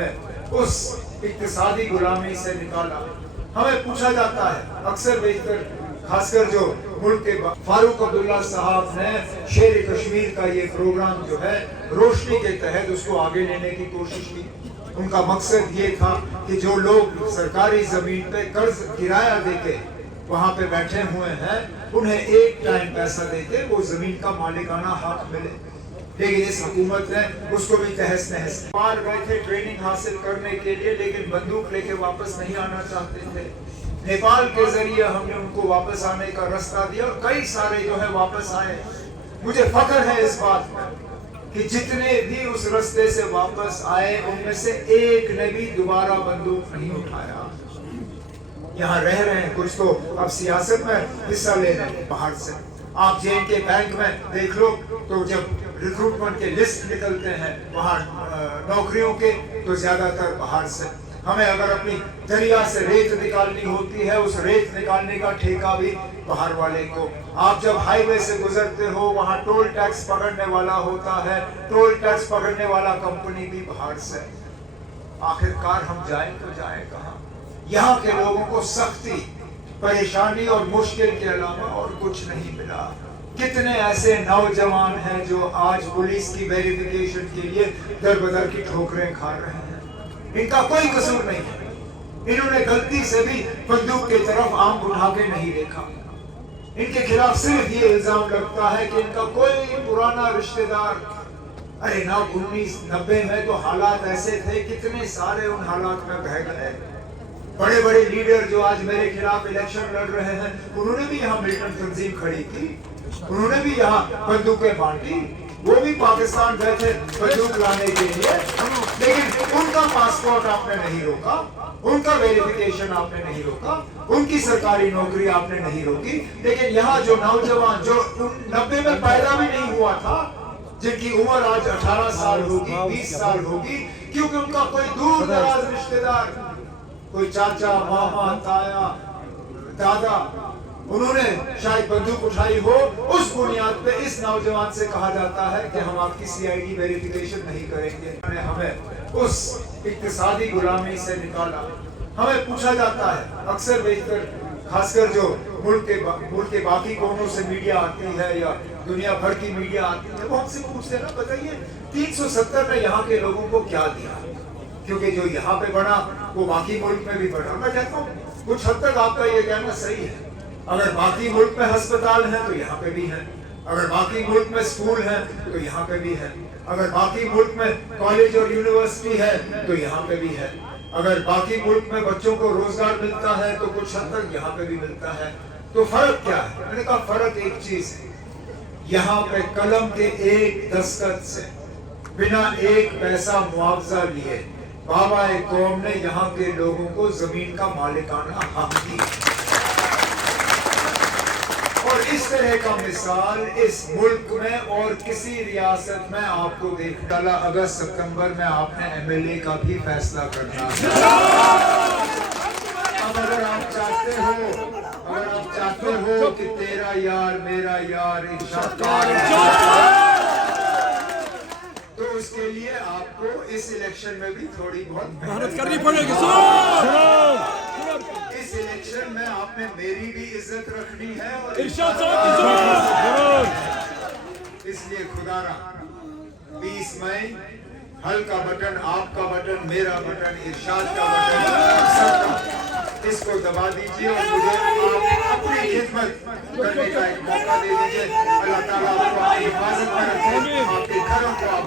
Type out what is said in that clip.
हमें उस इक्तिसादी गुलामी से निकाला। हमें पूछा जाता है अक्सर बेशतर, खासकर जो मुल्क के फारूक अब्दुल्ला साहब ने शेर कश्मीर का ये प्रोग्राम जो है रोशनी के तहत उसको आगे लेने की कोशिश की। उनका मकसद ये था कि जो लोग सरकारी जमीन पे कर्ज किराया देके वहाँ पे बैठे हुए हैं उन्हें एक टाइम पैसा देके वो जमीन का मालिकाना हक मिले। लेकिन इस हुकूमत ने उसको भी तहस नहस। बाहर गए थे ट्रेनिंग हासिल करने के लिए, लेकिन बंदूक लेके वापस नहीं आना चाहते थे। नेपाल के जरिए हमने उनको वापस आने का रास्ता दिया और कई सारे जो है वापस आए। मुझे फख्र है इस बात पर कि जितने भी उस रास्ते से वापस आए उनमें से एक ने भी दोबारा बंदूक नहीं उठाया। यहाँ रह रहे हैं कुछ तो अब सियासत में हिस्सा ले रहे हैं बाहर से। आप जे.एन.के बैंक में देख लो तो जब रिक्रूटमेंट के लिस्ट निकलते हैं वहाँ नौकरियों के तो ज्यादातर बाहर से। हमें अगर अपनी दरिया से रेत निकालनी होती है उस रेत निकालने का ठेका भी बाहर वाले को। आप जब हाईवे से गुजरते हो वहाँ टोल टैक्स पकड़ने वाला होता है, टोल टैक्स पकड़ने वाला कंपनी भी बाहर से। आखिरकार हम जाएं तो जाएं कहाँ? यहाँ के लोगों को सख्ती, परेशानी और मुश्किल के अलावा और कुछ नहीं मिला। कितने ऐसे नौजवान हैं जो आज पुलिस की वेरिफिकेशन के लिए दर बदर की ठोकरें खा रहे हैं। इनका कोई कसूर नहीं है। इन्होंने गलती से भी बंदूक की तरफ आंख उठा के नहीं देखा। इनके खिलाफ सिर्फ ये इल्जाम लगता है कि इनका कोई पुराना रिश्तेदार। अरे ना 1990 में तो हालात ऐसे थे, कितने सारे उन हालात में बह गए। बड़े बड़े लीडर जो आज मेरे खिलाफ इलेक्शन लड़ रहे हैं उन्होंने भी यहाँ मिलिटेंट तंजीम खड़ी की, उन्होंने भी यहाँ बंदूकें बांटी, वो भी पाकिस्तान गए थे बंदूक लाने के लिए। लेकिन उनका पासपोर्ट आपने नहीं रोका, उनका वेरिफिकेशन आपने नहीं रोका, उनकी सरकारी नौकरी आपने नहीं रोकी। लेकिन यहाँ जो नौजवान जो 90 में पैदा भी नहीं हुआ था, जिनकी उम्र आज 18 साल होगी, 20 साल होगी, क्योंकि उनका कोई दूर दराज रिश्तेदार, कोई चाचा, मामा, ताया, दादा, उन्होंने शायद बंदूक उठाई हो, उस बुनियाद पे इस नौजवान से कहा जाता है कि हम आपकी सीआईडी वेरिफिकेशन नहीं करेंगे। हमें उस इक्तिसादी गुलामी से निकाला। हमें पूछा जाता है अक्सर बेशतर, खासकर जो मुल्क के बाकी कोनों से मीडिया आती है या दुनिया भर की मीडिया आती है, वो हमसे पूछते हैं ना, बताइए 370 ने यहाँ के लोगों को क्या दिया? क्योंकि जो यहाँ पे बना वो बाकी मुल्क में भी बना। मैं कहता हूँ कुछ हद तक आपका ये कहना सही है। अगर बाकी मुल्क में अस्पताल हैं तो यहाँ पे भी हैं, अगर बाकी मुल्क में स्कूल हैं तो यहाँ पे भी है, अगर बाकी मुल्क में कॉलेज और यूनिवर्सिटी है तो यहाँ पे भी है, अगर बाकी मुल्क में बच्चों को रोजगार मिलता है तो कुछ हद तक यहाँ पे भी मिलता है। तो फर्क क्या है? मैंने कहा फर्क एक चीज है, यहाँ पे कलम के एक दस्तखत से बिना एक पैसा मुआवजा लिए बाबा कौम ने यहाँ के लोगों को जमीन का मालिकाना हक दिया। और इस तरह का मिसाल इस मुल्क में और किसी रियासत में आपको देख डाला। अगस्त सितंबर में आपने एमएलए का भी फैसला करना है। अब अगर आप चाहते हो कि तेरा यार मेरा यार तो उसके लिए आपको इस इलेक्शन में भी थोड़ी बहुत मेहनत करनी पड़ेगी। इस इलेक्शन में आपने मेरी भी इज्जत रखनी है और इसलिए खुदारा 20 मई हल का बटन, आपका बटन, मेरा बटन, इरशाद का बटन, सबका, इसको दबा दीजिए और मुझे आप अपनी खिदमत करने का एक मौका दे दीजिए। अल्लाह ताला आपको हिफाजत में रखे।